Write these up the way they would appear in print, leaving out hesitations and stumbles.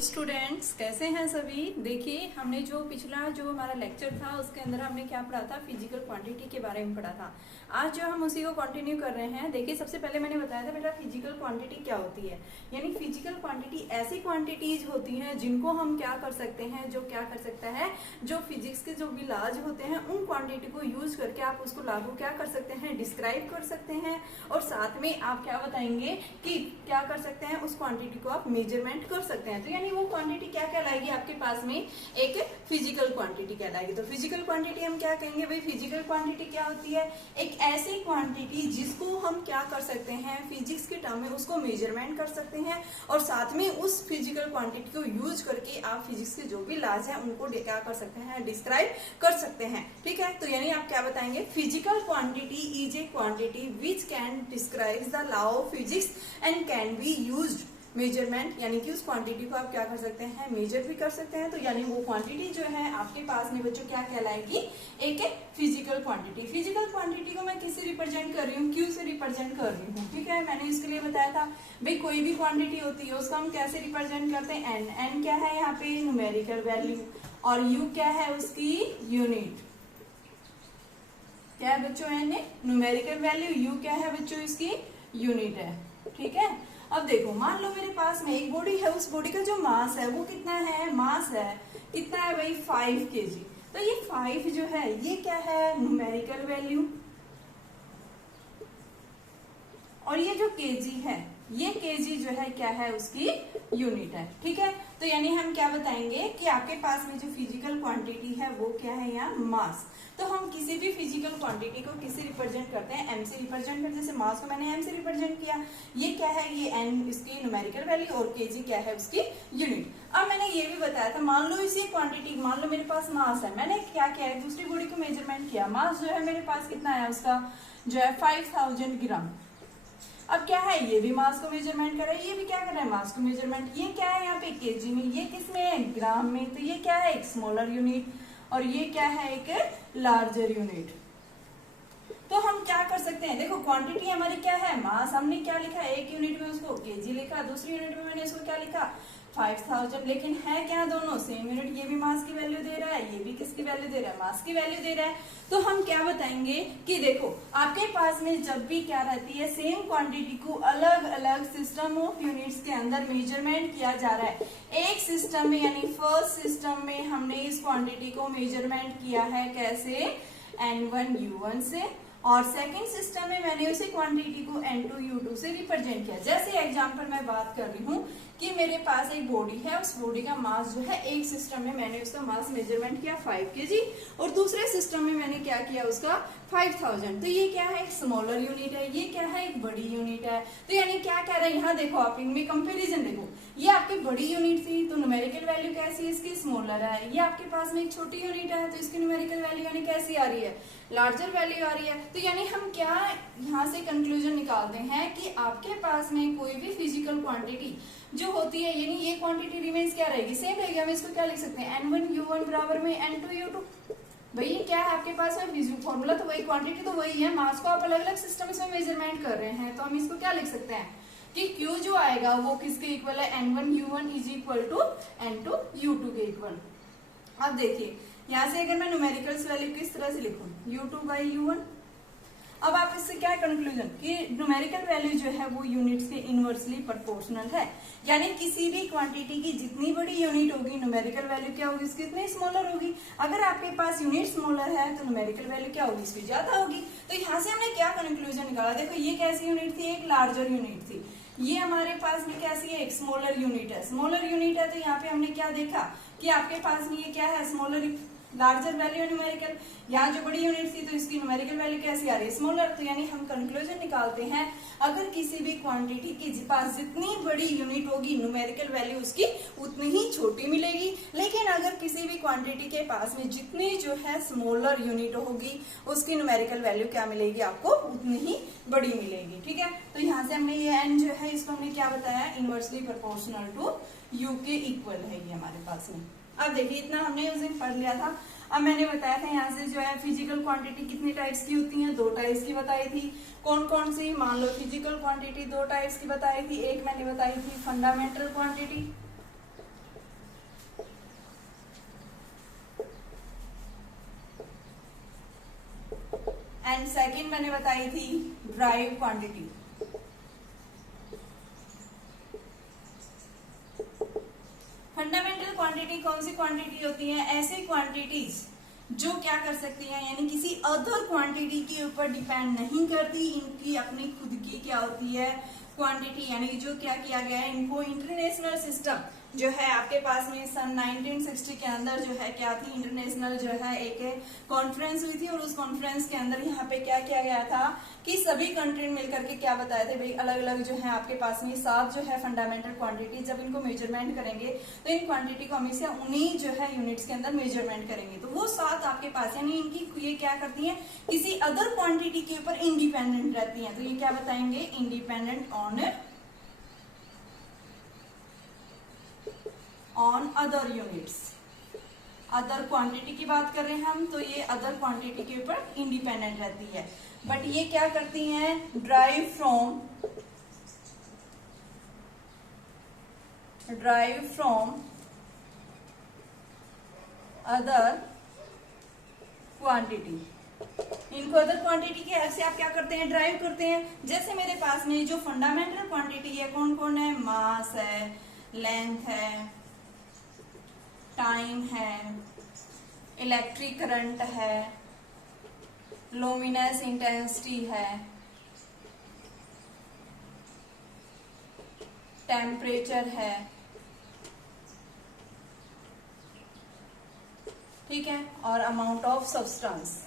Students, कैसे हैं सभी। देखिए, हमने जो पिछला जो हमारा लेक्चर था उसके अंदर हमने क्या पढ़ा था, फिजिकल क्वांटिटी के बारे में पढ़ा था। आज जो हम उसी को कंटिन्यू कर रहे हैं। देखिए, सबसे पहले मैंने बताया था बेटा फिजिकल क्वांटिटी क्या होती है। यानी फिजिकल क्वांटिटी ऐसी क्वांटिटीज होती हैं जिनको हम क्या कर सकते हैं, जो क्या कर सकता है, जो फिजिक्स के जो भी लॉज होते हैं उन क्वांटिटी को यूज करके आप उसको लागू क्या कर सकते हैं, डिस्क्राइब कर सकते हैं। और साथ में आप क्या बताएंगे कि क्या कर सकते हैं, उस क्वांटिटी को आप मेजरमेंट कर सकते हैं। तो यानी वो क्वांटिटी क्या कहलाएगी आपके पास में, एक फिजिकल क्वांटिटी कहलाएगी। तो फिजिकल क्वांटिटी हम क्या कहेंगे भाई, फिजिकल क्वांटिटी क्या होती है, एक ऐसी क्वांटिटी जिसको हम क्या कर सकते हैं, फिजिक्स के टर्म में उसको मेजरमेंट कर सकते हैं और साथ में उस फिजिकल क्वांटिटी को यूज करके आप फिजिक्स के जो भी लॉज हैं उनको क्या कर सकते हैं, डिस्क्राइब कर सकते हैं। ठीक है, तो यानी आप क्या बताएंगे, physical quantity is a quantity which can describe the law of physics and can be used measurement. यानी कि उस क्वांटिटी को आप क्या कर सकते हैं, मेजर भी कर सकते हैं। तो यानी वो क्वांटिटी जो है आपके पास में बच्चों क्या कहलाएगी, एक फिजिकल क्वांटिटी। फिजिकल क्वांटिटी को मैं किससे रिप्रेजेंट कर रही हूँ, क्यू से रिप्रेजेंट कर रही हूँ। ठीक है, मैंने इसके लिए बताया था भाई कोई भी क्वांटिटी होती है उसको हम कैसे रिप्रेजेंट करते हैं, एन। एन क्या है यहाँ पे, न्यूमेरिकल वैल्यू, और यू क्या है उसकी यूनिट। क्या है बच्चों, एन न्यूमेरिकल वैल्यू, यू क्या है बच्चों इसकी यूनिट है। ठीक है, अब देखो मान लो मेरे पास में एक बॉडी है, उस बॉडी का जो मास है वो कितना है, मास है कितना है भाई 5 kg। तो ये 5 जो है ये क्या है, न्यूमेरिकल वैल्यू, और ये जो केजी है ये केजी जो है क्या है, उसकी यूनिट है। ठीक है, तो यानी हम क्या बताएंगे कि आपके पास में जो फिजिकल क्वांटिटी है वो क्या है, यहाँ मास। तो हम किसी भी फिजिकल क्वांटिटी को किसी रिप्रेजेंट करते हैं, एम से रिप्रेजेंट करते हैं। जैसे मास को मैंने एम से रिप्रेजेंट किया, ये क्या है, ये एन इसकी न्यूमेरिकल वैल्यू और केजी क्या है उसकी यूनिट। अब मैंने ये भी बताया था, मान लो इसी क्वांटिटी, मान लो मेरे पास मास है, मैंने क्या किया है, दूसरी बॉडी को मेजरमेंट किया। मास जो है मेरे पास कितना है, उसका जो है 5000 ग्राम। अब क्या है, ये भी मास को मेजरमेंट कर रहा है, ये भी क्या कर रहा है, मास को मेजरमेंट। ये क्या है यहाँ पे केजी में, ये किस में है, ग्राम में। तो ये क्या है, एक स्मॉलर यूनिट, और ये क्या है, एक लार्जर यूनिट। तो हम क्या कर सकते हैं, देखो क्वांटिटी हमारी क्या है, मास। हमने क्या लिखा, एक यूनिट में उसको केजी लिखा, दूसरी यूनिट में मैंने इसको क्या लिखा, 5000। लेकिन है क्या, दोनों सेम यूनिट। ये भी मास की वैल्यू दे रहा है, ये भी किसकी वैल्यू दे रहा है, मास की वैल्यू दे रहा है। तो हम क्या बताएंगे कि देखो आपके पास में जब भी क्या रहती है, सेम क्वांटिटी को अलग अलग सिस्टम ऑफ यूनिट्स के अंदर मेजरमेंट किया जा रहा है। एक सिस्टम में यानी फर्स्ट सिस्टम में हमने इस क्वांटिटी को मेजरमेंट किया है कैसे, N1 U1 से, और सेकंड सिस्टम में मैंने उसी क्वांटिटी को N2 U2 से रिप्रेजेंट किया। जैसे एग्जांपल मैं बात कर रही हूँ कि मेरे पास एक बॉडी है, उस बॉडी का मास जो है, एक सिस्टम में मैंने उसका मास मेजरमेंट किया 5 kg, और दूसरे सिस्टम में मैंने क्या किया, उसका 5000। तो ये क्या है, एक स्मॉलर यूनिट है, ये क्या है, एक बड़ी यूनिट है। तो यानी क्या कह रहा है, यहाँ देखो आप इनमें कंपेरिजन देखो, ये आपकी बड़ी यूनिट थी तो न्यूमेरिकल वैल्यू कैसी है, इसकी स्मॉलर है। ये आपके पास में एक छोटी यूनिट है तो इसकी न्यूमेरिकल वैल्यू यानी कैसी आ रही है, लार्जर वैल्यू आ रही है। तो यानी हम क्या यहाँ से कंक्लूजन निकालते हैं कि आपके पास में कोई भी फिजिकल क्वांटिटी जो होती है, यानी ये क्वांटिटी रिमेन्स क्या रहेगी, सेम रहेगी। हम इसको क्या लिख सकते हैं, N1 U1 बराबर में N2 U2। भाई ये क्या है आपके पास में, फिजिकल फॉर्मूला तो वही, क्वांटिटी तो वही है, मास को आप अलग अलग सिस्टम में मेजरमेंट कर रहे हैं। तो हम इसको क्या लिख सकते हैं कि Q जो आएगा वो किसके इक्वल है, N1 U1 is equal to N2 U2 के इक्वल। अब देखिए यहाँ से अगर मैं न्यूमेरिकल्स वैल्यू किस तरह से लिखूं, U2 बाई U1। अब आप इससे क्या कंक्लूजन कि न्यूमेरिकल वैल्यू जो है वो यूनिट्स के इनवर्सली प्रोपोर्शनल है। यानी किसी भी क्वांटिटी की जितनी बड़ी यूनिट होगी, न्यूमेरिकल वैल्यू क्या होगी, उसकी उतनी स्मॉलर होगी। अगर आपके पास यूनिट स्मॉलर है तो न्यूमेरिकल वैल्यू क्या होगी, इसकी ज्यादा होगी। तो यहाँ से हमने क्या कंक्लूजन निकाला, देखो ये कैसी यूनिट थी, एक लार्जर यूनिट थी। ये हमारे पास में कैसी है, एक स्मॉलर यूनिट है। स्मॉलर यूनिट है तो यहाँ पे हमने क्या देखा कि आपके पास में ये क्या है, स्मॉलर, लार्जर वैल्यू न्यूमेरिकल। यहाँ जो बड़ी यूनिट थी तो इसकी न्यूमेरिकल वैल्यू कैसी आ रही है, स्मॉलर। तो यानी हम कंक्लूजन निकालते हैं, अगर किसी भी क्वांटिटी के पास जितनी बड़ी यूनिट होगी न्यूमेरिकल वैल्यू उसकी उतनी ही छोटी मिलेगी। लेकिन अगर किसी भी क्वांटिटी के पास में जितनी जो है स्मॉलर यूनिट होगी उसकी न्यूमेरिकल वैल्यू क्या मिलेगी, आपको उतनी ही बड़ी मिलेगी। ठीक है, तो यहाँ से हमने ये एन जो है इसको हमने क्या बताया, इनवर्सली प्रोपोर्शनल टू यू के इक्वल है ये हमारे पास में। अब देखिए इतना हमने उस दिन पढ़ लिया था। अब मैंने बताया था यहाँ से जो है फिजिकल क्वांटिटी कितनी टाइप्स की होती हैं, 2 टाइप्स की बताई थी। कौन कौन सी, मान लो फिजिकल क्वांटिटी 2 टाइप्स की बताई थी। एक मैंने बताई थी फंडामेंटल क्वांटिटी, एंड सेकंड मैंने बताई थी ड्राइव क्वांटिटी। फंडामेंटल क्वांटिटी कौन सी क्वांटिटी होती है? ऐसी क्वांटिटीज जो क्या कर सकती है, यानी किसी अदर क्वांटिटी के ऊपर डिपेंड नहीं करती, इनकी अपनी खुद की क्या होती है क्वांटिटी, यानी जो क्या किया गया है, इनको इंटरनेशनल सिस्टम जो है आपके पास में सन 1960 के अंदर जो है क्या थी, इंटरनेशनल जो है एक कॉन्फ्रेंस हुई थी, और उस कॉन्फ्रेंस के अंदर यहाँ पे क्या किया गया था कि सभी कंट्री मिलकर के क्या बताए थे भाई, अलग अलग जो है आपके पास में 7 जो है फंडामेंटल क्वांटिटी, जब इनको मेजरमेंट करेंगे तो इन क्वांटिटी को हमेशा उन्हीं जो है यूनिट्स के अंदर मेजरमेंट करेंगे। तो वो 7 आपके पास, यानी इनकी ये क्या करती है, किसी अदर क्वांटिटी के ऊपर इंडिपेंडेंट रहती है। तो ये क्या बताएंगे, independent on other units. Other quantity की बात कर रहे हैं हम, तो ये अदर क्वांटिटी के ऊपर इंडिपेंडेंट रहती है। बट ये क्या करती हैं, ड्राइव फ्रॉम अदर क्वांटिटी। इनको अदर क्वांटिटी के ऐसे आप क्या करते हैं, ड्राइव करते हैं। जैसे मेरे पास में जो फंडामेंटल क्वांटिटी है कौन कौन है, मास है, लेंथ है, टाइम है, इलेक्ट्रिक करंट है, लुमिनस इंटेंसिटी है, टेम्परेचर है, ठीक है, और अमाउंट ऑफ सब्सटेंस।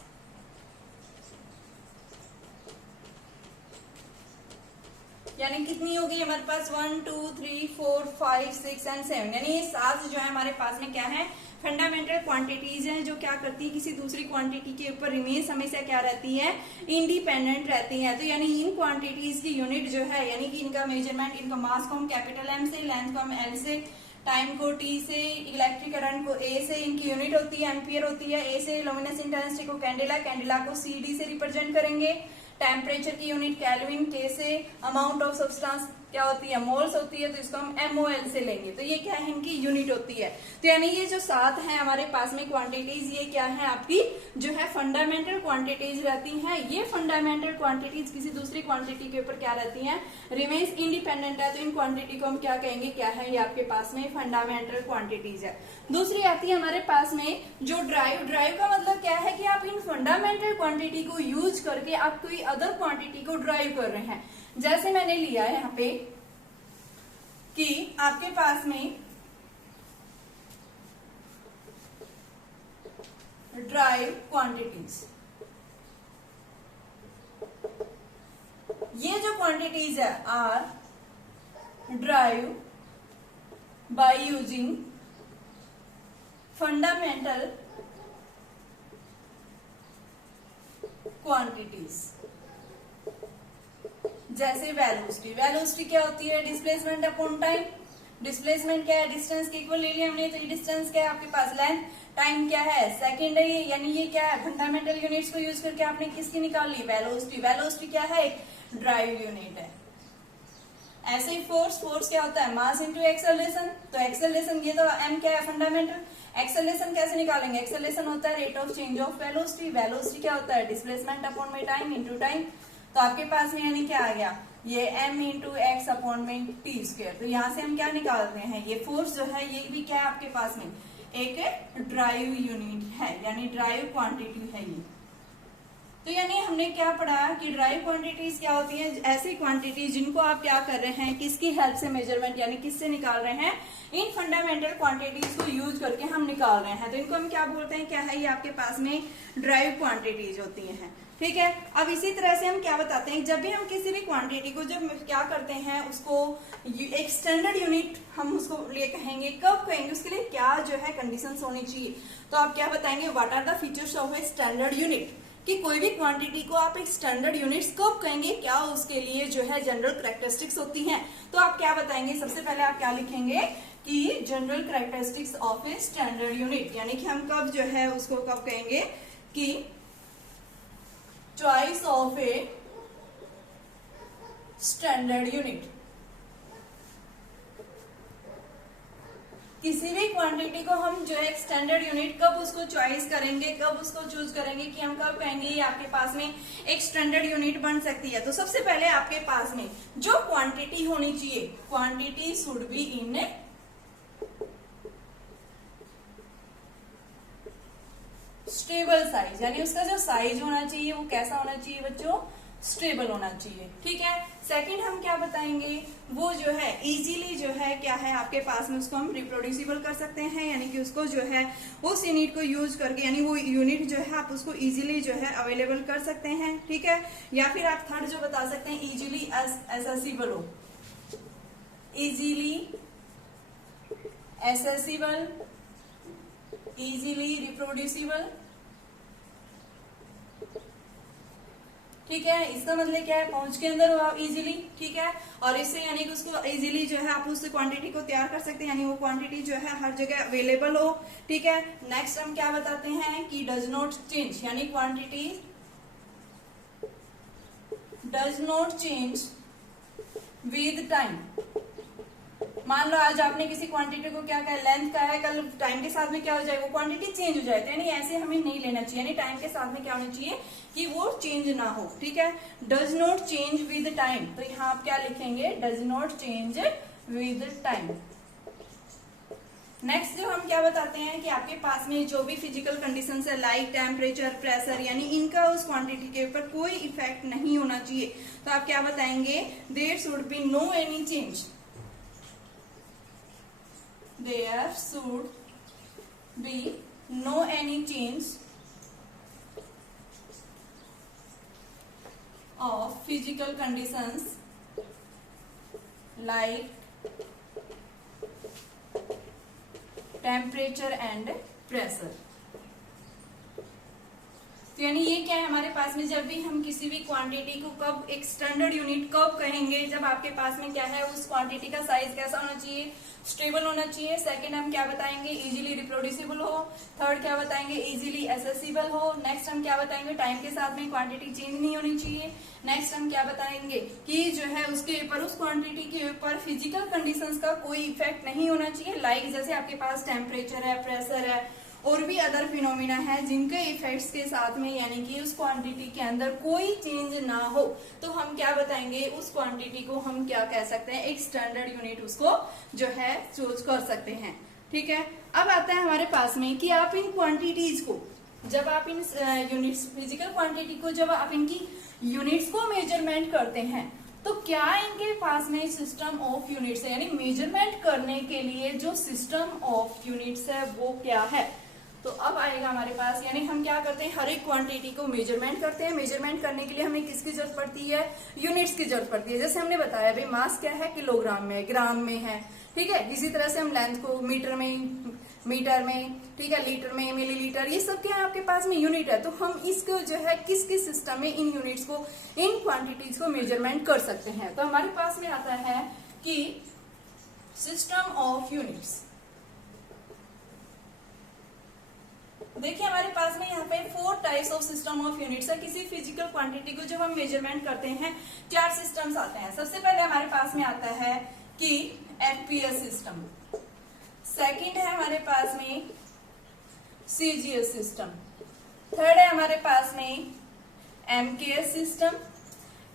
यानी कितनी होगी हमारे पास, 1 2 3 4 5 6 एंड 7, यानी ये 7 जो है हमारे पास में क्या है, फंडामेंटल क्वांटिटीज हैं, जो क्या करती है, किसी दूसरी क्वांटिटी के ऊपर रिमेज हमेशा क्या रहती है, इंडिपेंडेंट रहती है। तो यानी इन क्वांटिटीज की यूनिट जो है, यानी कि इनका मेजरमेंट, इनका मास को हम कैपिटल एम से, लेंथ को हम एल से, टाइम को टी से, इलेक्ट्रिक करंट को ए से, इनकी यूनिट होती है एम्पियर होती है, ए से लुमिनस इंटेंसिटी को कैंडेला, कैंडेला को सी डी से रिप्रेजेंट करेंगे, टेम्परेचर की यूनिट केल्विन के से, अमाउंट ऑफ सब्सटेंस क्या होती है, मोल्स होती है, तो इसको हम MOL से लेंगे। तो ये क्या है, इनकी यूनिट होती है। तो यानी ये जो 7 है हमारे पास में क्वांटिटीज, ये क्या है आपकी जो है फंडामेंटल क्वांटिटीज रहती हैं। ये फंडामेंटल क्वांटिटीज किसी दूसरी क्वांटिटी के ऊपर क्या रहती हैं, रिमेन्स इंडिपेंडेंट है। तो इन क्वांटिटी को हम क्या कहेंगे, क्या है ये आपके पास में फंडामेंटल क्वांटिटीज है। दूसरी आती है हमारे पास में जो ड्राइव का मतलब क्या है कि आप इन फंडामेंटल क्वांटिटी को यूज करके आप कोई अदर क्वांटिटी को ड्राइव कर रहे हैं। जैसे मैंने लिया है यहाँ पे कि आपके पास में ड्राइव क्वांटिटीज, ये जो क्वांटिटीज है are derived by using fundamental quantities. जैसे वेलोसिटी क्या होती है, डिस्प्लेसमेंट अपॉन टाइम। डिस्प्लेसमेंट क्या है, डिस्टेंस के इक्वल ले लिया हमने, तो ये डिस्टेंस क्या है आपके पास, लेंथ। टाइम क्या है, सेकंड है ये, यानी ये क्या है, फंडामेंटल यूनिट्स को यूज करके आपने किसकी निकाल ली, वेलोसिटी क्या है, ड्राइव यूनिट है। ऐसे ही फोर्स क्या होता है, मास इंटू एक्सेलरेशन। तो एक्सेलरेशन ये तो एम क्या है, फंडामेंटल। एक्सेलरेशन कैसे निकालेंगे, एक्सेलरेशन होता है rate of change of velocity क्या होता है, डिस्प्लेसमेंट अपॉन में टाइम इंटू टाइम। तो आपके पास में यानी क्या आ गया, ये m इंटू एक्स अपॉन में टी स्क्वायर। तो यहाँ से हम क्या निकाल रहे हैं, ये फोर्स जो है ये भी क्या है आपके पास में एक ड्राइव यूनिट है, यानी ड्राइव क्वांटिटी है ये। तो यानी हमने क्या पढ़ा कि ड्राइव क्वांटिटीज क्या होती है, ऐसी क्वांटिटी जिनको आप क्या कर रहे हैं, किसकी हेल्प से मेजरमेंट यानी किससे निकाल रहे हैं, इन फंडामेंटल क्वांटिटीज को यूज करके हम निकाल रहे हैं। तो इनको हम क्या बोलते हैं, क्या है ये आपके पास में ड्राइव क्वांटिटीज होती हैं, ठीक है। अब इसी तरह से हम क्या बताते हैं, जब भी हम किसी भी क्वांटिटी को जब क्या करते हैं, उसको एक स्टैंडर्ड यूनिट हम उसको लिए कहेंगे, कब कहेंगे, उसके लिए क्या जो है कंडीशंस होनी चाहिए। तो आप क्या बताएंगे, what are the features of a standard unit, कि कोई भी क्वांटिटी को आप एक स्टैंडर्ड यूनिट्स कब कहेंगे, क्या उसके लिए जो है जनरल कैरेक्टरिस्टिक्स होती हैं। तो आप क्या बताएंगे, सबसे पहले आप क्या लिखेंगे कि general characteristics of a standard unit, यानी कि हम कब जो है उसको कब कहेंगे कि choice of a standard unit. किसी भी क्वांटिटी को हम जो है स्टैंडर्ड यूनिट कब उसको चॉइस करेंगे, कब उसको चूज करेंगे कि हम कब कहेंगे ये आपके पास में एक स्टैंडर्ड यूनिट बन सकती है। तो सबसे पहले आपके पास में जो क्वांटिटी होनी चाहिए, quantity should be in stable size, यानी उसका जो साइज होना चाहिए वो कैसा होना चाहिए बच्चों, स्टेबल होना चाहिए। ठीक है। सेकंड हम क्या बताएंगे, वो जो है इजीली जो है क्या है आपके पास में उसको हम रिप्रोड्यूसिबल कर सकते हैं, यानी कि उसको जो है उस यूनिट को यूज करके, यानी वो यूनिट जो है आप उसको इजीली जो है अवेलेबल कर सकते हैं। ठीक है। या फिर आप थर्ड जो बता सकते हैं इजीली एसेसिबल हो, इजीली एसेसिबल, इजीली रिप्रोड्यूसिबल। ठीक है। इसका मतलब क्या है, पहुंच के अंदर हो आप इजीली। ठीक है। और इससे यानी कि उसको इजीली जो है आप उस क्वांटिटी को तैयार कर सकते हैं, यानी वो क्वांटिटी जो है हर जगह अवेलेबल हो। ठीक है। नेक्स्ट हम क्या बताते हैं कि डज नॉट चेंज, यानी quantity does not change with time. मान लो आज आपने किसी क्वांटिटी को क्या कहा, लेंथ का है, कल टाइम के साथ में क्या हो जाए, वो क्वांटिटी चेंज हो जाए। तो यानी ऐसे हमें नहीं लेना चाहिए, यानी टाइम के साथ में क्या होना चाहिए कि वो चेंज ना हो। ठीक है। Does not change with time, तो यहाँ आप क्या लिखेंगे, does not change with time. Next जो हम क्या बताते हैं कि आपके पास में जो भी फिजिकल कंडीशंस है, लाइक टेम्परेचर, प्रेशर, यानी इनका उस क्वांटिटी के ऊपर कोई इफेक्ट नहीं होना चाहिए। तो आप क्या बताएंगे, there should be no any change, there should be no any change of physical conditions like temperature and pressure। तो यानी ये क्या है हमारे पास में, जब भी हम किसी भी क्वांटिटी को कब एक स्टैंडर्ड यूनिट कब कहेंगे, जब आपके पास में क्या है उस क्वांटिटी का साइज कैसा होना चाहिए, स्टेबल होना चाहिए। सेकंड हम क्या बताएंगे, इजीली रिप्रोड्यूसिबल हो। थर्ड क्या बताएंगे, इजीली एसेसिबल हो। नेक्स्ट हम क्या बताएंगे, टाइम के साथ में क्वांटिटी चेंज नहीं होनी चाहिए। नेक्स्ट हम क्या बताएंगे कि जो है उसके ऊपर, उस क्वांटिटी के ऊपर फिजिकल कंडीशंस का कोई इफेक्ट नहीं होना चाहिए, लाइक जैसे आपके पास टेम्परेचर है, प्रेशर है और भी अदर फिनोमिना है जिनके इफेक्ट्स के साथ में यानी कि उस क्वांटिटी के अंदर कोई चेंज ना हो, तो हम क्या बताएंगे, उस क्वांटिटी को हम क्या कह सकते हैं, एक स्टैंडर्ड यूनिट उसको जो है चूज कर सकते हैं। ठीक है। अब आता है हमारे पास में कि आप इन क्वांटिटीज को, जब आप इन यूनिट्स, फिजिकल क्वांटिटी को जब आप इनकी यूनिट्स को मेजरमेंट करते हैं, तो क्या इनके पास में सिस्टम ऑफ यूनिट्स है, यानी मेजरमेंट करने के लिए जो सिस्टम ऑफ यूनिट्स है वो क्या है। तो अब आएगा हमारे पास, यानी हम क्या करते हैं, हर एक क्वांटिटी को मेजरमेंट करते हैं। मेजरमेंट करने के लिए हमें किसकी जरूरत पड़ती है, यूनिट्स की जरूरत पड़ती है। जैसे हमने बताया भाई मास क्या है, किलोग्राम में, ग्राम में है। ठीक है। इसी तरह से हम लेंथ को मीटर में, ठीक है, लीटर में, मिलीलीटर, ये सब क्या है आपके पास में यूनिट है। तो हम इसको जो है किस किस सिस्टम में इन यूनिट्स को, इन क्वांटिटीज को मेजरमेंट कर सकते हैं। तो हमारे पास में आता है कि सिस्टम ऑफ यूनिट्स। देखिए हमारे पास में यहाँ पे 4 types of system of units है। किसी फिजिकल क्वांटिटी को जब हम मेजरमेंट करते हैं 4 सिस्टम्स आते हैं। सबसे पहले हमारे पास में आता है कि एफपीएस सिस्टम, सेकंड है हमारे पास में सीजीएस सिस्टम, थर्ड है हमारे पास में MKS system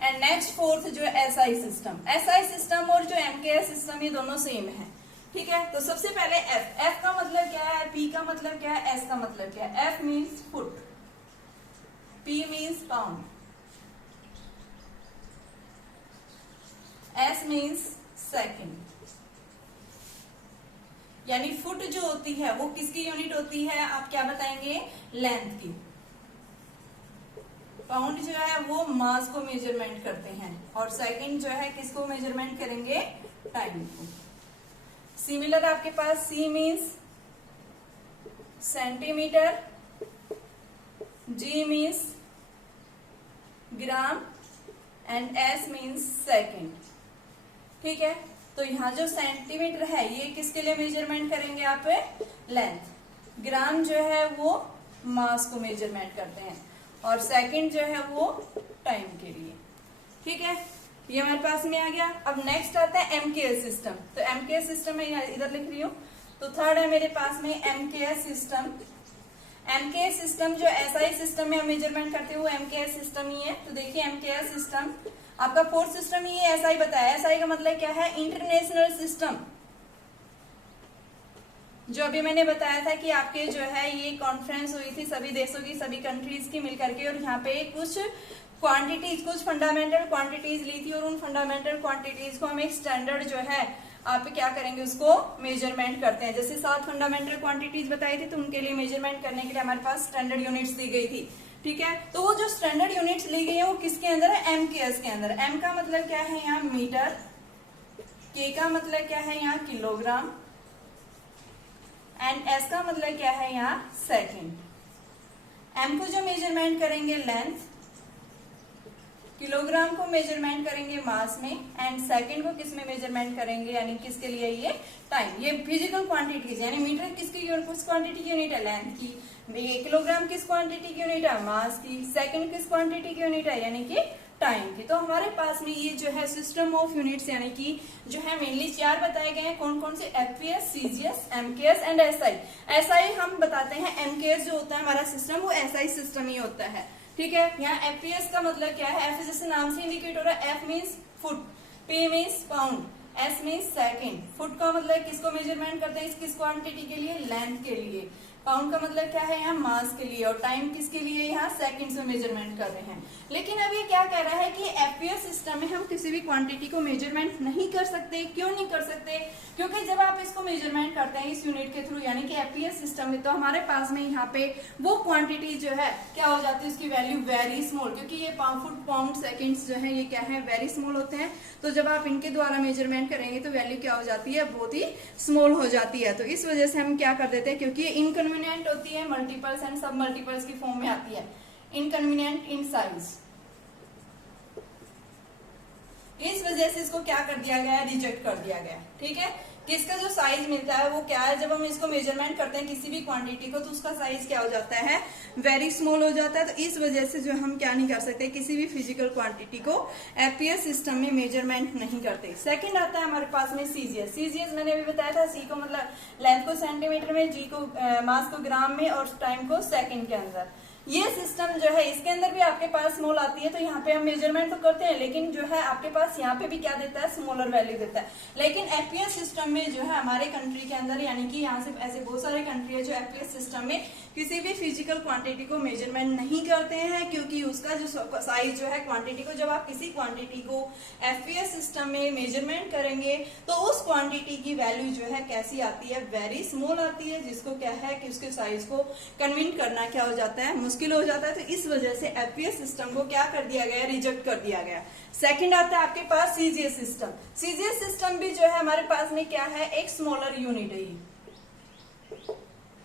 and next fourth जो है एसआई सिस्टम। एसआई सिस्टम और जो एमकेएस सिस्टम ये दोनों सेम है। ठीक है। तो सबसे पहले एफ, एफ का मतलब क्या है, पी का मतलब क्या है, एस का मतलब क्या है। F means foot, P means pound, S means second. यानी फुट जो होती है वो किसकी यूनिट होती है, आप क्या बताएंगे, लेंथ की। पाउंड जो है वो मास को मेजरमेंट करते हैं और सेकंड जो है किसको मेजरमेंट करेंगे, टाइम को। सिमिलर आपके पास C means centimetre, G means gram and S means second. ठीक है। तो यहाँ जो सेंटीमीटर है ये किसके लिए मेजरमेंट करेंगे आप, लेंथ। ग्राम जो है वो मास को मेजरमेंट करते हैं और सेकंड जो है वो टाइम के लिए। ठीक है। ये हमारे पास में आ गया। अब नेक्स्ट आता है एमकेएस सिस्टम। तो एमकेएस सिस्टम में इधर लिख रही हूँ, तो थर्ड है मेरे पास में एमकेएस सिस्टम। एमकेएस सिस्टम जो एसआई सिस्टम में हम मेजरमेंट करते हैं वो एमकेएस सिस्टम ही है। तो देखिए एमकेएस सिस्टम आपका फोर्थ सिस्टम ही है, एसआई बताया। एसआई का मतलब क्या है, इंटरनेशनल सिस्टम। जो अभी मैंने बताया था कि आपके जो है ये कॉन्फ्रेंस हुई थी सभी देशों की, सभी कंट्रीज की मिलकर के, और यहाँ पे कुछ क्वांटिटीज, कुछ फंडामेंटल क्वांटिटीज ली थी, और उन फंडामेंटल क्वांटिटीज को हम एक स्टैंडर्ड जो है आप क्या करेंगे, उसको मेजरमेंट करते हैं। जैसे 7 फंडामेंटल क्वांटिटीज बताई थी, तो उनके लिए मेजरमेंट करने के लिए हमारे पास स्टैंडर्ड यूनिट्स दी गई थी। ठीक है, तो वो जो स्टैंडर्ड यूनिट्स ली गई है वो किसके अंदर है, एमकेएस के अंदर। एम का मतलब क्या है यहाँ मीटर, के का मतलब क्या है यहाँ किलोग्राम, एंड एस का मतलब क्या है यहाँ सेकंड। एम को जो मेजरमेंट करेंगे लेंथ, किलोग्राम को मेजरमेंट करेंगे मास में, एंड सेकंड को किस में मेजरमेंट करेंगे, यानी किसके लिए, ये टाइम। ये फिजिकल क्वांटिटीज, यानी मीटर किसकी किस क्वांटिटी की यूनिट है, लेंथ की। किलोग्राम किस क्वांटिटी की यूनिट है, मास की। सेकंड किस क्वांटिटी की यूनिट है, यानी कि टाइम की। तो हमारे पास में ये जो है सिस्टम ऑफ यूनिट्स, यानी कि जो है मेनली 4 बताए गए हैं। कौन कौन से, FPS, CGS, MKS and SI. SI हम बताते हैं, एमकेएस जो होता है हमारा सिस्टम वो एसआई सिस्टम ही होता है। ठीक है, यहाँ एफपीएस का मतलब क्या है, एफ जैसे नाम से इंडिकेट हो रहा है, F means foot, P means pound, S means second. Foot का मतलब किसको मेजरमेंट करते हैं, किस क्वांटिटी के लिए, लेंथ के लिए। पाउंड का मतलब क्या है, यहाँ मास के लिए। और टाइम किसके लिए, यहाँ सेकंड्स में मेजरमेंट कर रहे हैं। लेकिन अब ये क्या कह रहा है कि एफपीएस सिस्टम में हम किसी भी क्वांटिटी को मेजरमेंट नहीं कर सकते। क्यों नहीं कर सकते, क्योंकि जब आप इसको मेजरमेंट करते हैं इस यूनिट के थ्रू, यानी कि एफपीएस सिस्टम में, तो हमारे पास में यहाँ पे वो क्वांटिटी जो है क्या हो जाती है, उसकी वैल्यू वेरी स्मॉल, क्योंकि ये फुट, पाउंड, सेकंड्स जो है ये क्या है, वेरी स्मॉल होते हैं। तो जब आप इनके द्वारा मेजरमेंट करेंगे तो वैल्यू क्या हो जाती है, बहुत ही स्मॉल हो जाती है। तो इस वजह से हम क्या कर देते हैं, क्योंकि ये इनकन्वीनियंट होती है, मल्टीपल्स एंड सब मल्टीपल्स की फॉर्म में आती है, इनकन्वीनियंट इन साइज। इस वजह से इसको क्या कर दिया गया है, रिजेक्ट कर दिया गया। ठीक है, किसका जो साइज मिलता है वो क्या है, जब हम इसको मेजरमेंट करते हैं किसी भी क्वांटिटी को, तो उसका साइज क्या हो जाता है, वेरी स्मॉल हो जाता है। तो इस वजह से जो हम क्या नहीं कर सकते, किसी भी फिजिकल क्वांटिटी को एफपीएस सिस्टम में मेजरमेंट नहीं करते। सेकंड आता है हमारे पास में सीजीएस। सीजीएस मैंने अभी बताया था, सी को मतलब लेंथ को सेंटीमीटर में, जी को मास को ग्राम में, और टाइम को सेकंड के अंदर। ये सिस्टम जो है इसके अंदर भी आपके पास स्मॉल आती है, तो यहाँ पे हम मेजरमेंट तो करते हैं, लेकिन जो है आपके पास यहाँ पे भी क्या देता है, स्मॉलर वैल्यू देता है। लेकिन एफपीएस सिस्टम में जो है हमारे कंट्री के अंदर, यानी कि यहाँ से ऐसे बहुत सारे कंट्री है जो एफपीएस सिस्टम में किसी भी फिजिकल क्वांटिटी को मेजरमेंट नहीं करते हैं, क्योंकि उसका जो साइज जो है क्वांटिटी को, जब आप किसी क्वांटिटी को एफपीएस सिस्टम में मेजरमेंट करेंगे तो उस क्वांटिटी की वैल्यू जो है कैसी आती है, वेरी स्मॉल आती है, जिसको क्या है कि उसके साइज को कन्विंट करना क्या हो जाता है, मुश्किल हो जाता है। तो इस वजह से एफपीएस सिस्टम को क्या कर दिया गया, रिजेक्ट कर दिया गया। सेकंड आता है आपके पास सीजीएस सिस्टम। सीजीएस सिस्टम भी जो है हमारे पास में क्या है, एक स्मॉलर यूनिट है,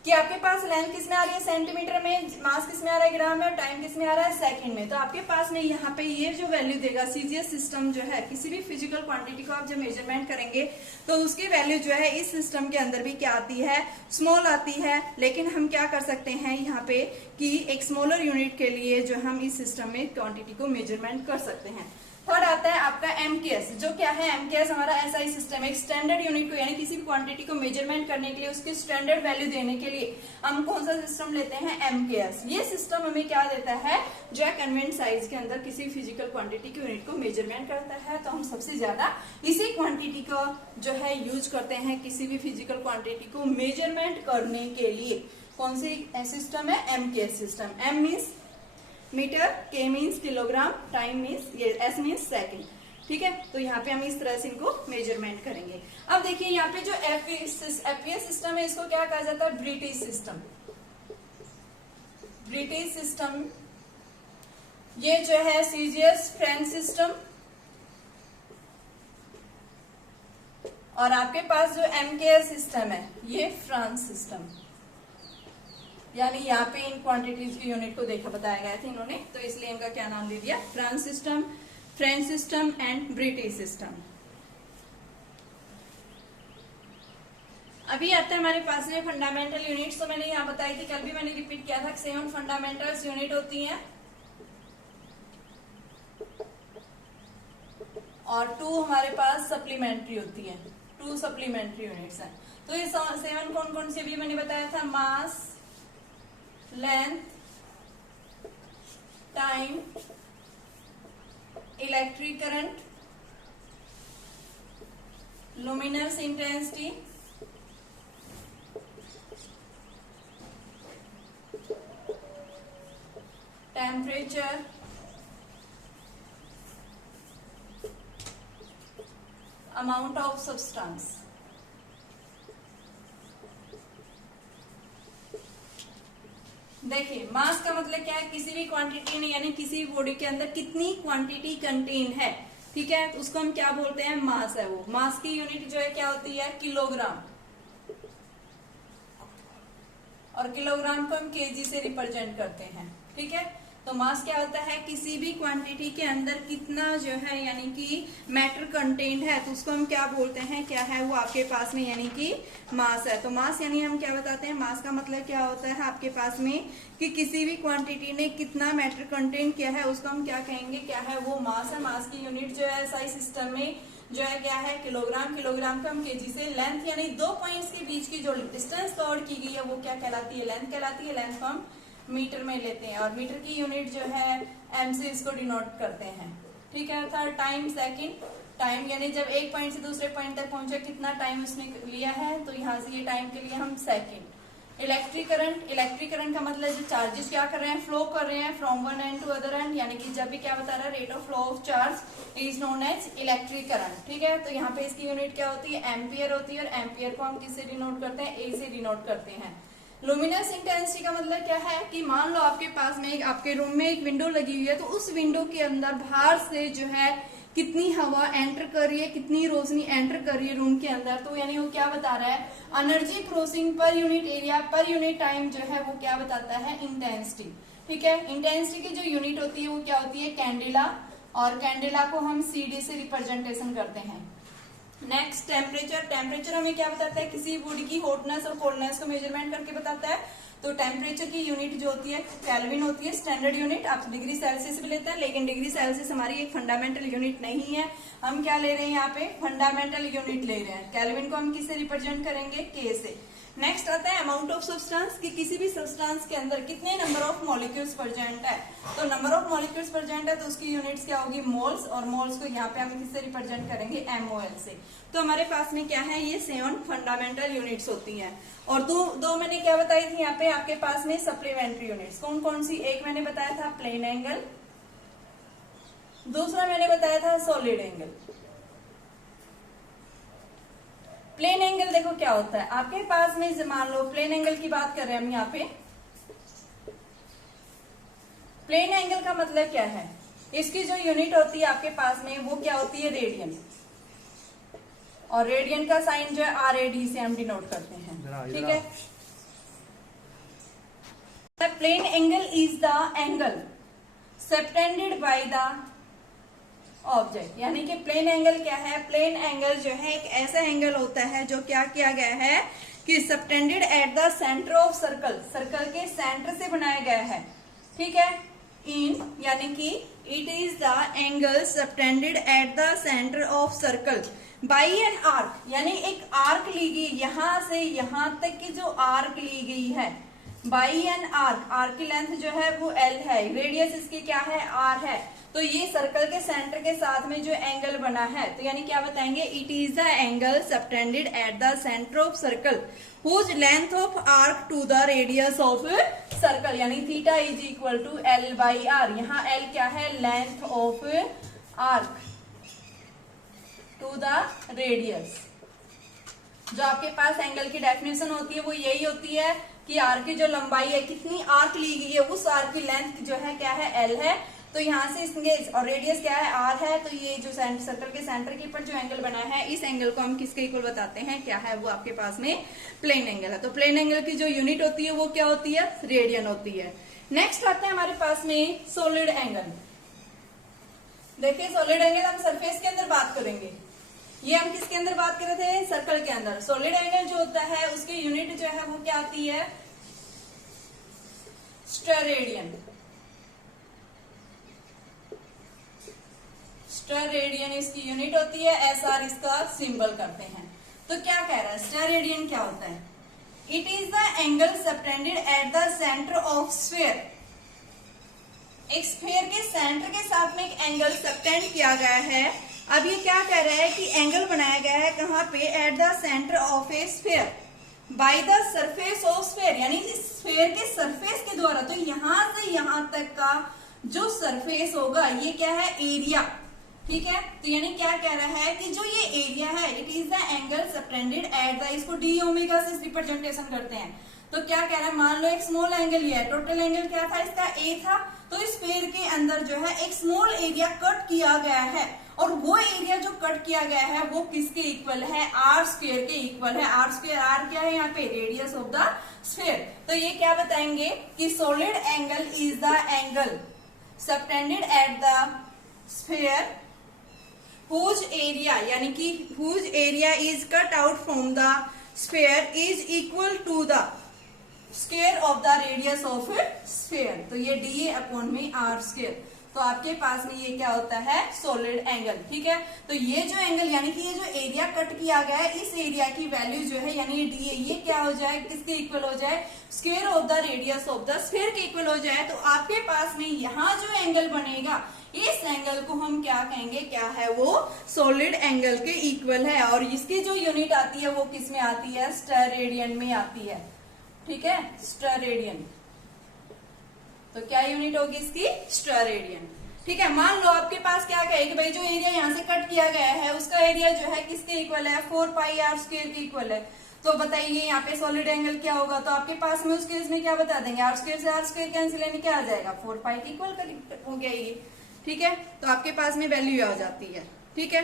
कि आपके पास लेंथ किस में आ रही है, सेंटीमीटर में, मास किस में आ रहा है, ग्राम में, और टाइम किस में आ रहा है, सेकंड में। तो आपके पास में यहाँ पे ये जो वैल्यू देगा सीजीएस सिस्टम जो है, किसी भी फिजिकल क्वांटिटी को आप जब मेजरमेंट करेंगे तो उसकी वैल्यू जो है इस सिस्टम के अंदर भी क्या आती है, स्मॉल आती है। लेकिन हम क्या कर सकते हैं यहाँ पे कि एक स्मॉलर यूनिट के लिए जो हम इस सिस्टम में क्वांटिटी को मेजरमेंट कर सकते हैं। थर्ड आता है आपका एमकेएस। जो क्या है, एमकेएस हमारा एसआई सिस्टम, एक स्टैंडर्ड यूनिट को, यानी किसी भी क्वांटिटी को मेजरमेंट करने के लिए उसकी स्टैंडर्ड वैल्यू देने के लिए हम कौन सा सिस्टम लेते हैं, एमकेएस। ये सिस्टम हमें क्या देता है, जो है कन्वेंट साइज के अंदर किसी फिजिकल क्वांटिटी की यूनिट को मेजरमेंट करता है। तो हम सबसे ज्यादा इसी क्वांटिटी का जो है यूज करते हैं किसी भी फिजिकल क्वांटिटी को मेजरमेंट करने के लिए। कौन सी सिस्टम है, MKS system. M means metre, K means kilogram, time means, ये एस मीन्स सेकंड। ठीक है, तो यहाँ पे हम इस तरह से इनको मेजरमेंट करेंगे। अब देखिए यहाँ पे जो एफपीएस सिस्टम है इसको क्या कहा जाता है, ब्रिटिश सिस्टम। British system. ये जो है सीजीएस फ्रेंच सिस्टम, और आपके पास जो एमकेएस सिस्टम है ये फ्रांस सिस्टम। यानी यहाँ पे इन क्वांटिटीज की यूनिट को देखा बताया गया था इन्होंने, तो इसलिए इनका क्या नाम दे दिया, France system, French system and British system. अभी आता है हमारे पास में फंडामेंटल यूनिट्स। तो मैंने यहाँ बताई थी, कल भी मैंने रिपीट किया था, 7 फंडामेंटल्स यूनिट होती हैं और 2 हमारे पास सप्लीमेंट्री होती है, 2 सप्लीमेंट्री यूनिट्स हैं। तो ये 7 कौन कौन से अभी मैंने बताया था, mass, length, time, electric current, luminous intensity, temperature, amount of substance. देखिए मास का मतलब क्या है, किसी भी क्वांटिटी में यानी किसी भी बॉडी के अंदर कितनी क्वांटिटी कंटेन है, ठीक है, तो उसको हम क्या बोलते हैं, मास है वो। मास की यूनिट जो है क्या होती है, किलोग्राम, और किलोग्राम को हम केजी से रिप्रेजेंट करते हैं, ठीक है। तो मास क्या होता है, किसी भी क्वांटिटी के अंदर कितना जो है यानी कि मैटर कंटेंट है, तो उसको हम क्या बोलते हैं, क्या है वो आपके पास में यानी कि मास है। तो मास यानी हम क्या बताते हैं, मास का मतलब क्या होता है आपके पास में कि किसी भी क्वांटिटी ने कितना मैटर कंटेंट किया है, उसको हम क्या कहेंगे, क्या है वो मास है। मास की यूनिट जो है साइज सिस्टम में जो है क्या है, किलोग्राम। किलोग्राम को हम केजी से, लेंथ यानी 2 पॉइंट्स के बीच की जो डिस्टेंस कवर की गई है वो क्या कहलाती है, लेंथ कहलाती है। लेंथ को हम मीटर में लेते हैं और मीटर की यूनिट जो है एम से इसको डिनोट करते हैं, ठीक है। थर्ड टाइम, सेकंड टाइम यानी जब एक पॉइंट से दूसरे पॉइंट तक पहुंचे कितना टाइम उसने लिया है, तो यहाँ से ये टाइम के लिए हम second. Electric current, electric current का मतलब जो चार्जेस क्या कर रहे हैं, फ्लो कर रहे हैं from one end to other end, यानी कि जब भी क्या बता रहा है, rate of flow of charge is known as electric current, ठीक है। तो यहाँ पे इसकी यूनिट क्या होती है, एम्पियर होती है, और एम्पियर को हम किससे डिनोट करते हैं, ए से डिनोट करते हैं। लुमिनस इंटेंसिटी का मतलब क्या है कि मान लो आपके पास में आपके रूम में एक विंडो लगी हुई है, तो उस विंडो के अंदर बाहर से जो है कितनी हवा एंटर कर रही है, कितनी रोशनी एंटर कर रही है रूम के अंदर, तो यानी वो क्या बता रहा है, energy crossing per unit area per unit time जो है वो क्या बताता है, इंटेंसिटी, ठीक है। इंटेंसिटी की जो यूनिट होती है वो क्या होती है, कैंडेला, और कैंडेला को हम सीडी से रिप्रेजेंटेशन करते हैं। नेक्स्ट टेम्परेचर, टेम्परेचर हमें क्या बताता है, किसी बॉडी की हॉटनेस और कोल्डनेस को मेजरमेंट करके बताता है। तो टेम्परेचर की यूनिट जो होती है केल्विन होती है, स्टैंडर्ड यूनिट। आप डिग्री सेल्सियस भी लेते हैं, लेकिन डिग्री सेल्सियस हमारी एक फंडामेंटल यूनिट नहीं है। हम क्या ले रहे हैं यहाँ पे, फंडामेंटल यूनिट ले रहे हैं। केल्विन को हम किससे रिप्रेजेंट करेंगे, के से। नेक्स्ट आता है अमाउंट ऑफ सब्सटेंस, कि किसी भी सब्सटेंस के अंदर कितने नंबर ऑफ मॉलिक्यूल्स प्रेजेंट है। तो नंबर ऑफ मॉलिक्यूल्स प्रेजेंट है तो उसकी यूनिट्स क्या होगी, मोल्स, और मोल्स को यहाँ पे हम किससे रिप्रेजेंट करेंगे, MOL से। तो हमारे पास में क्या है, ये 7 फंडामेंटल यूनिट्स होती हैं। और दो मैंने क्या बताई थी यहाँ पे आपके पास में सप्लीमेंट्री यूनिट्स, कौन कौन सी, एक मैंने बताया था प्लेन एंगल, दूसरा मैंने बताया था सॉलिड एंगल। प्लेन एंगल देखो क्या होता है आपके पास में, मान लो प्लेन एंगल की बात कर रहे हैं हम यहाँ पे। प्लेन एंगल का मतलब क्या है, इसकी जो यूनिट होती है आपके पास में वो क्या होती है, रेडियन, और रेडियन का साइन जो है RAD से हम डिनोट करते हैं, ठीक है। Plane angle is the angle subtended by the object, यानी कि प्लेन एंगल क्या है, प्लेन एंगल जो है एक ऐसा एंगल होता है जो क्या किया गया है कि subtended at the centre of circle, circle के सेंटर से बनाया गया है, ठीक है। इन यानी कि it is the angle subtended at the centre of circle by an arc, यानी एक आर्क ली गई, यहां से यहां तक की जो आर्क ली गई है, बाई एन आर्क, आर्क की लेंथ जो है वो L है, रेडियस इसकी क्या है, R है। तो ये सर्कल के सेंटर के साथ में जो एंगल बना है, तो यानी क्या बताएंगे, it is the angle subtended at the centre of circle whose length of arc to the radius of circle, यानी theta is equal to L by R। यहाँ L क्या है, length of arc to the radius. जो आपके पास angle की definition होती है वो यही होती है कि आर्क की जो लंबाई है, कितनी आर्क ली गई है, उस आर्क की लेंथ जो है क्या है, L है। तो यहाँ से इसके और रेडियस क्या है, R है। तो ये जो सर्कल के सेंटर के ऊपर जो एंगल बना है, इस एंगल को हम किसके इक्वल बताते हैं, क्या है वो आपके पास में प्लेन एंगल है। तो प्लेन एंगल की जो यूनिट होती है वो क्या होती है, रेडियन होती है। नेक्स्ट आते हैं हमारे पास में सॉलिड एंगल। देखिए सॉलिड एंगल हम सरफेस के अंदर बात करेंगे, ये हम किसके अंदर बात कर रहे थे, सर्कल के अंदर। सॉलिड एंगल जो होता है उसकी यूनिट जो है वो क्या आती है, स्टेरेडियन। स्टेरेडियन इसकी यूनिट होती है, SR इसका सिंबल करते हैं। तो क्या कह रहा है, स्टेरेडियन क्या होता है? It is the angle subtended at the centre of sphere. एक स्फीयर के सेंटर के साथ में एक एंगल सबटेंड किया गया है। अब ये क्या कह रहा है कि एंगल बनाया गया है कहाँ पे, eight the centre of A sphere by the surface of sphere, यानी इस स्फीयर के सरफेस के द्वारा। तो यहां से यहां तक का जो सरफेस होगा ये क्या है, एरिया। ठीक है, तो यानी क्या कह रहा है कि जो ये एरिया है, it is the angle subtended at the, इसको डी ओमेगा से रिप्रेजेंटेशन करते हैं। तो क्या कह रहा है, मान लो एक स्मॉल एंगल ये है, टोटल एंगल क्या था इसका, ए था। तो इस स्फीयर के अंदर जो है एक स्मॉल एरिया कट किया गया है, और वो एरिया जो कट किया गया है वो किसके इक्वल है, आर स्क्वायर के इक्वल है। आर स्क्वायर, आर क्या है यहाँ पे, रेडियस ऑफ द स्फीयर। तो ये क्या बताएंगे कि solid angle is the angle subtended at the sphere whose area, यानी कि whose area is cut out from the sphere is equal to the square of the radius of sphere। तो ये d upon में r square. तो आपके पास में ये क्या होता है, सॉलिड एंगल। ठीक है, तो ये जो एंगल यानी कि ये जो एरिया कट किया गया है, इस एरिया की वैल्यू जो है यानी ये डी है, ये क्या हो जाए, किसके इक्वल हो जाए, square of the radius of the sphere के इक्वल हो जाए। तो आपके पास में यहाँ जो एंगल बनेगा, इस एंगल को हम क्या कहेंगे, क्या है वो, सॉलिड एंगल के इक्वल है। और इसकी जो यूनिट आती है वो किस में आती है, स्टेरेडियन में आती है। ठीक है, स्टेरेडियन। तो क्या यूनिट होगी इसकी, स्टेरेडियन। ठीक है, मान लो आपके पास क्या कहे कि भाई जो एरिया यहाँ से कट किया गया है उसका एरिया जो है किसके इक्वल है, 4 पाई आर स्क्वायर के इक्वल है। तो बताइए यहाँ पे सॉलिड एंगल क्या होगा। तो आपके पास में उस केस में क्या बता देंगे, आर स्क्वायर से आर स्क्वायर कैंसिल, यानी क्या आ जाएगा, 4 पाई के इक्वल हो गया ये। ठीक है, तो आपके पास में वैल्यू आ जाती है। ठीक है,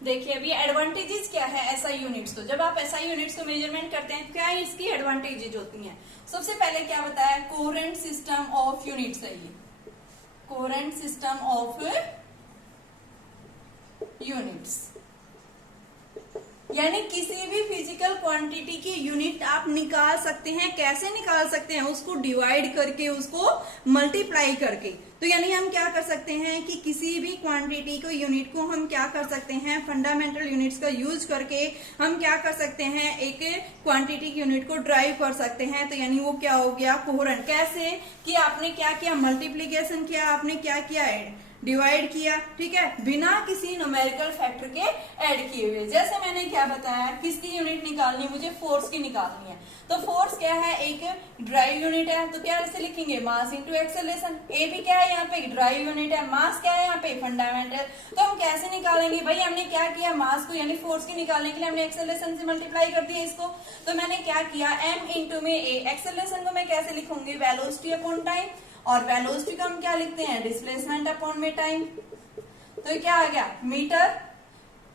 देखिए अभी एडवांटेजेस क्या है एसआई यूनिट्स। तो जब आप एसआई यूनिट्स को मेजरमेंट करते हैं क्या इसकी एडवांटेजेस होती हैं। सबसे पहले क्या बताया, कोहेरेंट सिस्टम ऑफ यूनिट्स है ये, कोहेरेंट सिस्टम ऑफ यूनिट्स, यानी किसी भी फिजिकल क्वांटिटी की यूनिट आप निकाल सकते हैं। कैसे निकाल सकते हैं, उसको डिवाइड करके, उसको मल्टीप्लाई करके। तो यानी हम क्या कर सकते हैं कि किसी भी क्वांटिटी को, यूनिट को हम क्या कर सकते हैं, फंडामेंटल यूनिट्स का यूज करके हम क्या कर सकते हैं, एक क्वांटिटी की यूनिट को ड्राइव कर सकते हैं। तो यानी वो क्या हो गया, कोहेरेंट। कैसे कि आपने क्या किया, मल्टीप्लीकेशन किया, आपने क्या किया, डिवाइड किया। ठीक है, बिना किसी न्यूमेरिकल फैक्टर के ऐड किए हुए। जैसे मैंने क्या बताया, किसकी यूनिट निकालनी है, मुझे फोर्स की निकालनी है। तो फोर्स क्या है, एक ड्राइव यूनिट है। तो क्या ऐसे लिखेंगे, मास इंटू एक्सेलरेशन। ए भी क्या है यहाँ पे, ड्राइव यूनिट है। मास क्या है यहाँ पे, फंडामेंटल। तो हम कैसे निकालेंगे भाई, हमने क्या किया, मास को यानी फोर्स की निकालने के लिए हमने एक्सेलरेशन से मल्टीप्लाई कर दिया इसको। तो मैंने क्या किया, एम इंटू में ए। एक्सेलरेशन को मैं कैसे लिखूंगी, वेलोसिटी अपॉन टाइम, और वेलोसिटी को हम क्या लिखते हैं, डिस्प्लेसमेंट अपॉन में टाइम। तो क्या आ गया, मीटर।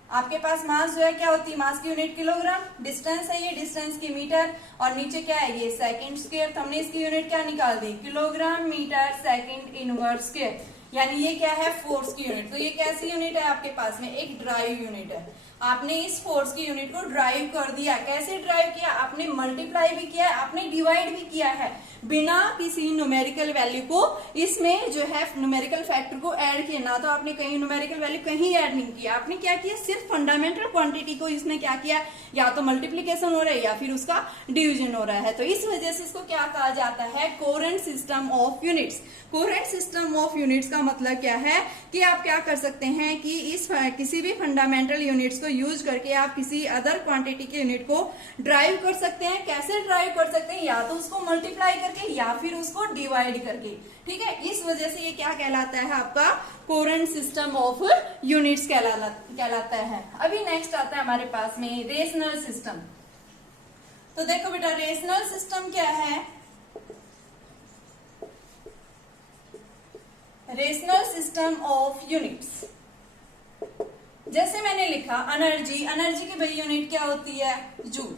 आपके पास मास जो है क्या होती है, मास की यूनिट किलोग्राम। डिस्टेंस है ये, डिस्टेंस की मीटर। और नीचे क्या है ये, सेकंड स्क्वायर। तो हमने इसकी यूनिट क्या निकाल दी, kilogram metre second inverse square. यानी ये क्या है, फोर्स की यूनिट। तो ये कैसी यूनिट है आपके पास में, एक ड्राइव यूनिट है। आपने इस फोर्स की यूनिट को ड्राइव कर दिया। कैसे ड्राइव किया, आपने मल्टीप्लाई भी किया, आपने डिवाइड भी किया है, बिना किसी न्यूमेरिकल वैल्यू को इसमें जो है न्यूमेरिकल फैक्टर को ऐड किया। ना तो आपने कहीं न्यूमेरिकल वैल्यू कहीं ऐड नहीं किया, आपने क्या किया, सिर्फ फंडामेंटल क्वांटिटी को इसमें क्या किया, या तो मल्टीप्लीकेशन हो रहा है या फिर उसका डिवीजन हो रहा है। तो इस वजह से इसको क्या कहा जाता है, coherent system of units. Coherent system of units का मतलब क्या है कि आप क्या कर सकते हैं कि इस किसी भी फंडामेंटल यूनिट्स को यूज करके आप किसी अदर क्वांटिटी के यूनिट को ड्राइव कर सकते हैं। कैसे ड्राइव कर सकते हैं, या तो उसको मल्टीप्लाई करके या फिर उसको डिवाइड करके। ठीक है, इस वजह से ये क्या कहलाता है, आपका कोहेरेंट सिस्टम ऑफ यूनिट्स कहलाता है। अभी नेक्स्ट आता है हमारे पास में रेशनल सिस्टम। तो देखो बेटा, रेशनल सिस्टम क्या है, रेशनल सिस्टम ऑफ यूनिट्स। जैसे मैंने लिखा एनर्जी, एनर्जी की भाई यूनिट क्या होती है, जूल।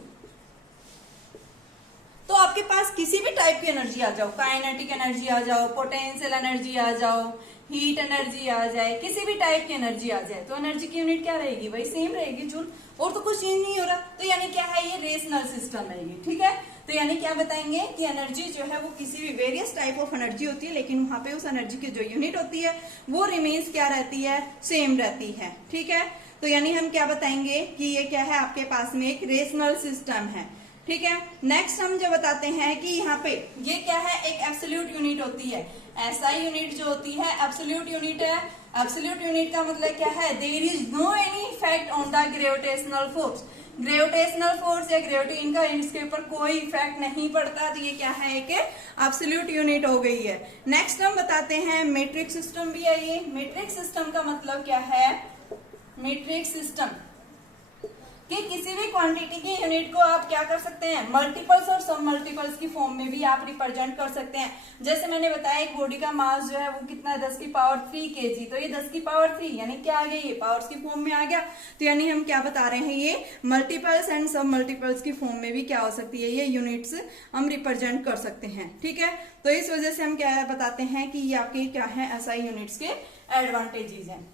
तो आपके पास किसी भी टाइप की एनर्जी आ जाओ, काइनेटिक एनर्जी आ जाओ, पोटेंशियल एनर्जी आ जाओ, हीट एनर्जी आ जाए, किसी भी टाइप की एनर्जी आ जाए, तो एनर्जी की यूनिट क्या रहेगी, वही सेम रहेगी, जूल। और तो कुछ चेंज नहीं हो रहा, तो यानी क्या है, ये रेशनल सिस्टम है ये, ठीक है। तो यानी क्या बताएंगे कि एनर्जी जो है वो किसी भी वेरियस टाइप ऑफ एनर्जी होती है, लेकिन वहां पे उस एनर्जी की जो यूनिट होती है वो रिमेन्स क्या रहती है, सेम रहती है, ठीक है। तो यानी हम क्या बताएंगे कि ये क्या है, आपके पास में एक रेशनल सिस्टम है, ठीक है। नेक्स्ट हम जो बताते हैं कि यहाँ पे ये क्या है, एक एब्सोल्यूट यूनिट होती है। एसआई यूनिट जो होती है एब्सोल्यूट यूनिट है। एब्सोल्यूट यूनिट का मतलब क्या है, there is no any effect on the gravitational force. Gravitational force या ग्रेविटी इनका इसके ऊपर कोई इफेक्ट नहीं पड़ता, तो ये क्या है, एक एब्सोल्यूट यूनिट हो गई है। नेक्स्ट हम बताते हैं मीट्रिक सिस्टम भी है ये। मीट्रिक सिस्टम का मतलब क्या है, मीट्रिक सिस्टम कि किसी भी क्वांटिटी की यूनिट को आप क्या कर सकते हैं, मल्टीपल्स और सब मल्टीपल्स की फॉर्म में भी आप रिप्रेजेंट कर सकते हैं। जैसे मैंने बताया एक बॉडी का मास जो है वो कितना है, 10 की पावर 3 kg, तो ये 10 की पावर 3 यानी क्या आ गया, ये पावर्स की फॉर्म में आ गया। तो यानी हम क्या बता रहे हैं, ये मल्टीपल्स एंड सब मल्टीपल्स की फॉर्म में भी क्या हो सकती है, ये यूनिट्स हम रिप्रेजेंट कर सकते हैं, ठीक है। तो इस वजह से हम क्या बताते हैं कि ये आपके क्या है, एसआई यूनिट्स के एडवांटेजेस हैं।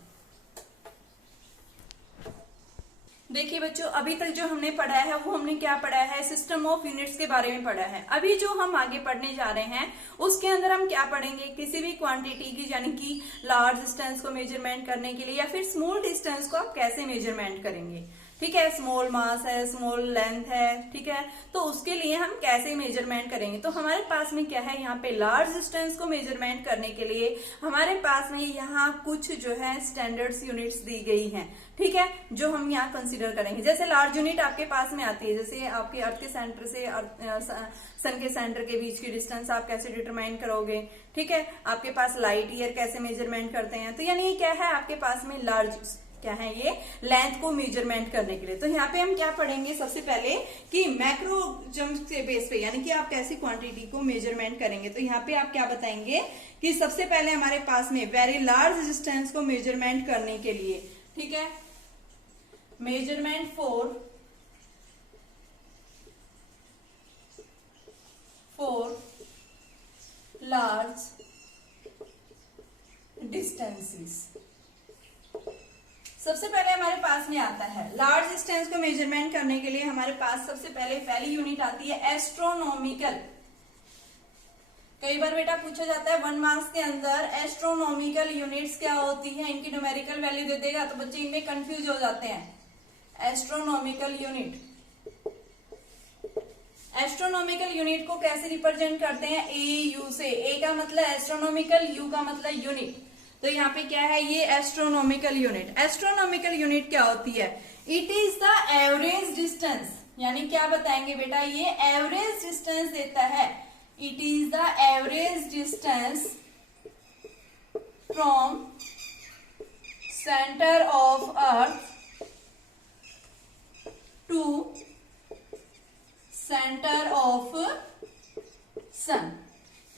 देखिए बच्चों, अभी तक जो हमने पढ़ा है वो हमने क्या पढ़ा है, सिस्टम ऑफ यूनिट्स के बारे में पढ़ा है। अभी जो हम आगे पढ़ने जा रहे हैं उसके अंदर हम क्या पढ़ेंगे, किसी भी क्वांटिटी की यानी कि लार्ज डिस्टेंस को मेजरमेंट करने के लिए या फिर स्मॉल डिस्टेंस को आप कैसे मेजरमेंट करेंगे, ठीक है। स्मॉल मास है, स्मॉल लेंथ है, ठीक है, तो उसके लिए हम कैसे मेजरमेंट करेंगे। तो हमारे पास में क्या है, यहाँ पे लार्ज डिस्टेंस को मेजरमेंट करने के लिए हमारे पास में यहाँ कुछ जो है स्टैंडर्ड्स यूनिट्स दी गई हैं, ठीक है, जो हम यहाँ कंसीडर करेंगे। जैसे लार्ज यूनिट आपके पास में आती है, जैसे आपके अर्थ के सेंटर से सन के सेंटर के बीच की डिस्टेंस आप कैसे डिटरमाइन करोगे, ठीक है। आपके पास लाइट ईयर कैसे मेजरमेंट करते हैं। तो यानी ये क्या है, आपके पास में लार्ज क्या है, ये लेंथ को मेजरमेंट करने के लिए। तो यहाँ पे हम क्या पढ़ेंगे, सबसे पहले कि मैक्रो जम्प के बेस पे यानी कि आप कैसी क्वांटिटी को मेजरमेंट करेंगे। तो यहाँ पे आप क्या बताएंगे कि सबसे पहले हमारे पास में वेरी लार्ज डिस्टेंस को मेजरमेंट करने के लिए, ठीक है, मेजरमेंट फॉर लार्ज डिस्टेंसेस, सबसे पहले हमारे पास में आता है लार्ज डिस्टेंस को मेजरमेंट करने के लिए हमारे पास सबसे पहली यूनिट आती है एस्ट्रोनॉमिकल। कई बार बेटा पूछा जाता है 1 मार्क्स के अंदर एस्ट्रोनॉमिकल यूनिट्स क्या होती है, इनकी न्यूमेरिकल वैल्यू दे देगा तो बच्चे इनमें कंफ्यूज हो जाते हैं। एस्ट्रोनॉमिकल यूनिट, एस्ट्रोनॉमिकल यूनिट को कैसे रिप्रेजेंट करते हैं, ए यू से। ए का मतलब एस्ट्रोनॉमिकल, यू का मतलब यूनिट। तो यहाँ पे क्या है, ये एस्ट्रोनॉमिकल यूनिट। एस्ट्रोनॉमिकल यूनिट क्या होती है, it is the average distance, यानी क्या बताएंगे बेटा, ये एवरेज डिस्टेंस देता है। It is the average distance from centre of earth to centre of sun,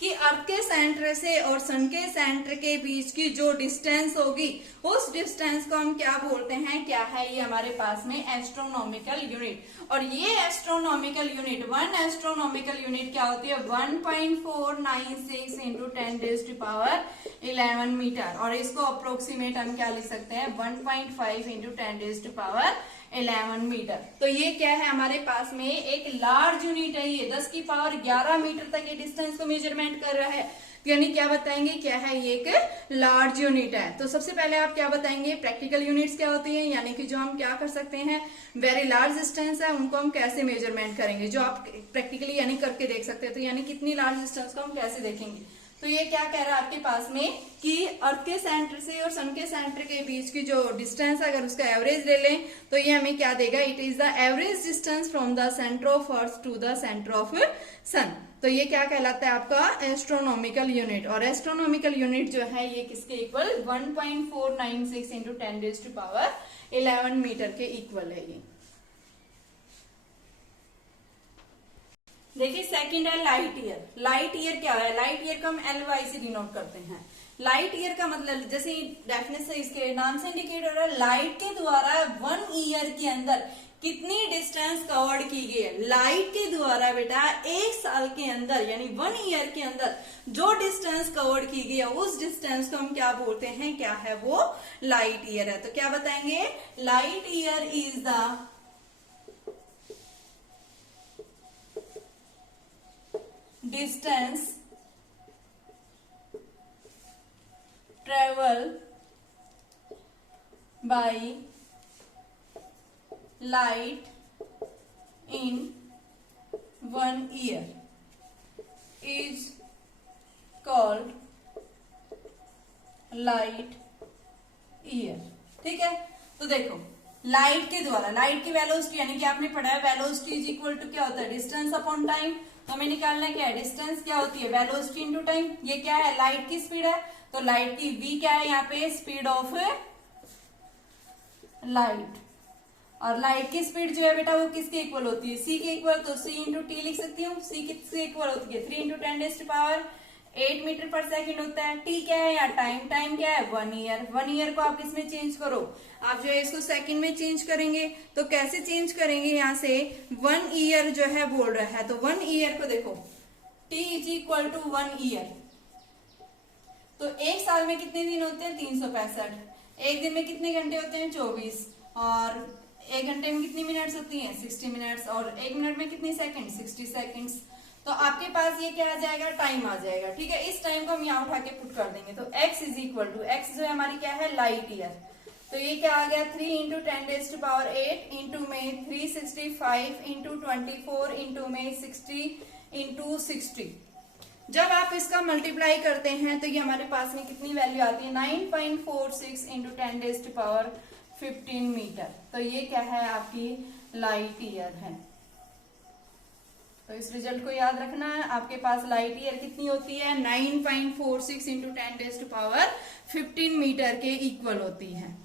कि अर्थ के सेंटर से और सन के सेंटर के बीच की जो डिस्टेंस होगी उस डिस्टेंस को हम क्या बोलते हैं, क्या है ये हमारे पास में एस्ट्रोनॉमिकल यूनिट। और ये एस्ट्रोनॉमिकल यूनिट, 1 एस्ट्रोनॉमिकल यूनिट क्या होती है, 1.496 इंटू 10⁻11 मीटर। और इसको अप्रोक्सीमेट हम क्या लिख सकते हैं, 1.5 इंटू 10⁻11 मीटर। तो ये क्या है, हमारे पास में एक लार्ज यूनिट है, ये 10 की पावर 11 मीटर तक ये डिस्टेंस को मेजरमेंट कर रहा है। यानी क्या बताएंगे, क्या है, ये एक लार्ज यूनिट है। तो सबसे पहले आप क्या बताएंगे, प्रैक्टिकल यूनिट्स क्या होती हैं, यानी कि जो हम क्या कर सकते हैं, वेरी लार्ज डिस्टेंस है उनको हम कैसे मेजरमेंट करेंगे, जो आप प्रैक्टिकली यानी करके देख सकते हैं। तो यानी कितनी लार्ज डिस्टेंस को हम कैसे देखेंगे। तो ये क्या कह रहा है आपके पास में कि अर्थ के सेंटर से और सन के सेंटर के बीच की जो डिस्टेंस अगर उसका एवरेज ले लें तो ये हमें क्या देगा, it is the average distance from the centre of earth to the centre of sun. तो ये क्या कहलाता है आपका एस्ट्रोनॉमिकल यूनिट। और एस्ट्रोनॉमिकल यूनिट जो है ये किसके इक्वल, 1.496 इंटू 10⁻11 मीटर के इक्वल है ये। देखिए सेकंड है लाइट ईयर। लाइट ईयर क्या है, लाइट ईयर को हम LY से डिनोट करते हैं। लाइट ईयर का मतलब जैसे डेफिनेशन इसके नाम से इंडिकेट हो रहा है, लाइट के द्वारा 1 ईयर के अंदर कितनी डिस्टेंस कवर्ड की गई है लाइट के द्वारा बेटा एक साल के अंदर यानी 1 ईयर के अंदर जो डिस्टेंस कवर्ड की गई है उस डिस्टेंस को हम क्या बोलते हैं, क्या है वो, लाइट ईयर है। तो क्या बताएंगे, light year is the distance travel by light in 1 year is called light year। ठीक है, तो देखो लाइट के द्वारा, लाइट की वेलोसिटी यानी कि आपने पढ़ा है वेलोसिटी इज इक्वल टू क्या होता है, डिस्टेंस अपॉन टाइम। तो हमें निकालना है क्या है, डिस्टेंस क्या होती है, वेलोसिटी इनटू टाइम। ये क्या है, लाइट की स्पीड है, तो लाइट की v क्या है यहाँ पे, स्पीड ऑफ लाइट। और लाइट की स्पीड जो है बेटा वो किसके इक्वल होती है, c के इक्वल। तो c इंटू टी लिख सकती हूँ, c किसके इक्वल होती है, 3 इंटू 10⁻⁸ मीटर पर सेकंड होता है। t क्या है यहाँ, टाइम, टाइम क्या है 1 ईयर। 1 ईयर को आप इसमें चेंज करो, आप जो है इसको सेकंड में चेंज करेंगे। तो कैसे चेंज करेंगे, यहाँ से 1 ईयर जो है बोल रहा है, तो 1 ईयर को देखो t is equal to 1 year. तो एक साल में कितने दिन होते हैं, 365। एक दिन में कितने घंटे होते हैं, 24। और एक घंटे में कितनी मिनट्स होती हैं, 60 मिनट्स। और एक मिनट में कितनी सेकंड, 60 सेकंड्स। तो आपके पास ये क्या आ जाएगा, टाइम आ जाएगा। ठीक है, इस टाइम को हम यहाँ उठा के पुट कर देंगे। तो x is equal to, x जो है हमारी क्या है, लाइट ईयर। तो ये क्या आ गया, 3 इंटू 10⁸ इंटू में 365 इंटू 24 इंटू में 60 इंटू 60। जब आप इसका मल्टीप्लाई करते हैं तो ये हमारे पास में कितनी वैल्यू आती है, 9.46 इंटू 10⁻15 मीटर। तो ये क्या है, आपकी लाइट ईयर है। तो इस रिजल्ट को याद रखना है, आपके पास लाइट ईयर कितनी होती है, 9.46 इंटू 10⁻15 मीटर के इक्वल होती है।